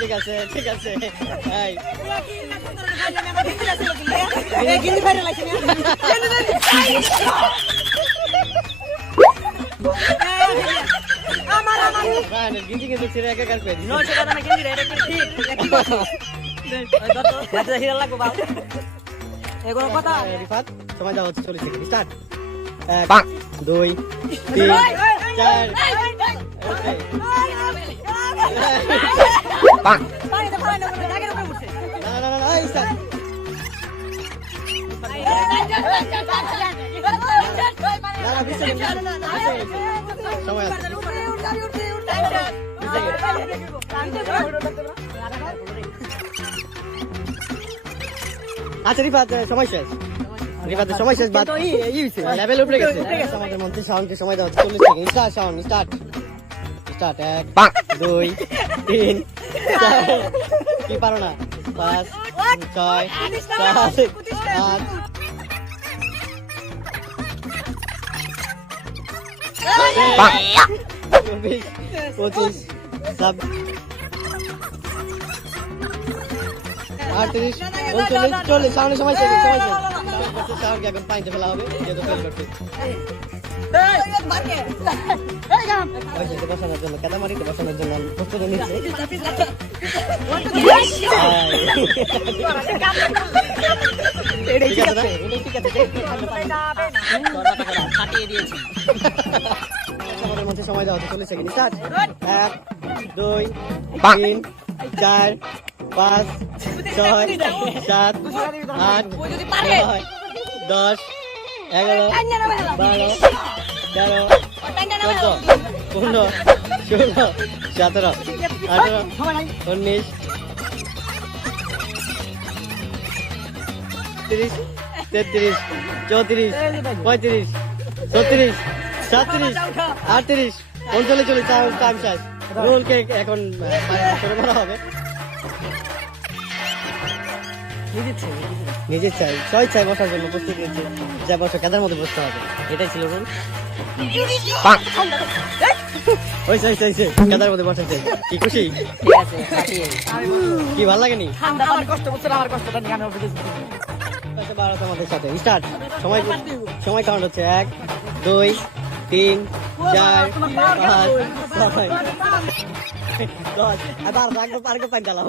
ঠিক আছে ঠিক আছে। গিঞ্জি কিন্তু ছিঁড়ে একাকার করে দিস। রিফাত সময় দেওয়া হচ্ছে 40 সেকেন্ড। স্টার্ট। 1 2 3 4 সময় আছে। আচ্ছা রিফাত সময় শেষ। রিফাতের সময় শেষ। বাদ লেভেল উপরে গেছে। আমাদের মন্ত্রী শাওনকে সময় দেওয়া হচ্ছে 40 second. Start Shaon start. Start. 1 2 3 4 কি পারো না 5 6 7 8 25 26 38 39 40 সামনে সময় শেষ। সময় শেষ। শাওনকে এখন পানিতে ফেলা হবে যেহেতু ফেল করছে। বসানোর জন্য কাদামারিতে বসানোর জন্য প্রস্তুতি নিচ্ছে। আমাদের মধ্যে সময় দেওয়া হচ্ছে 40 সেকেন্ড। স্টার্ট। 1 2 3 4 5 6 7 8 9 10 11 12 13 14 15 16 17 18 19 30 33 34 35 36 37 38 39 টাইম শেষ। রোলকে এখন শুরু করা হবে। নিজের চাই ছয় বসার জন্য প্রস্তুতি নিচ্ছে। যা বসে কাদার মধ্যে বসতে হবে, এটাই ছিল রুল। কাদার মধ্যে বসাচ্ছে। কি খুশি? কি ভালো লাগেনি? আমাদের সাথে স্টার্ট। সময় কাউন্ট হচ্ছে 1 2 3 4 5 6 10 আবার পানি ডালাও।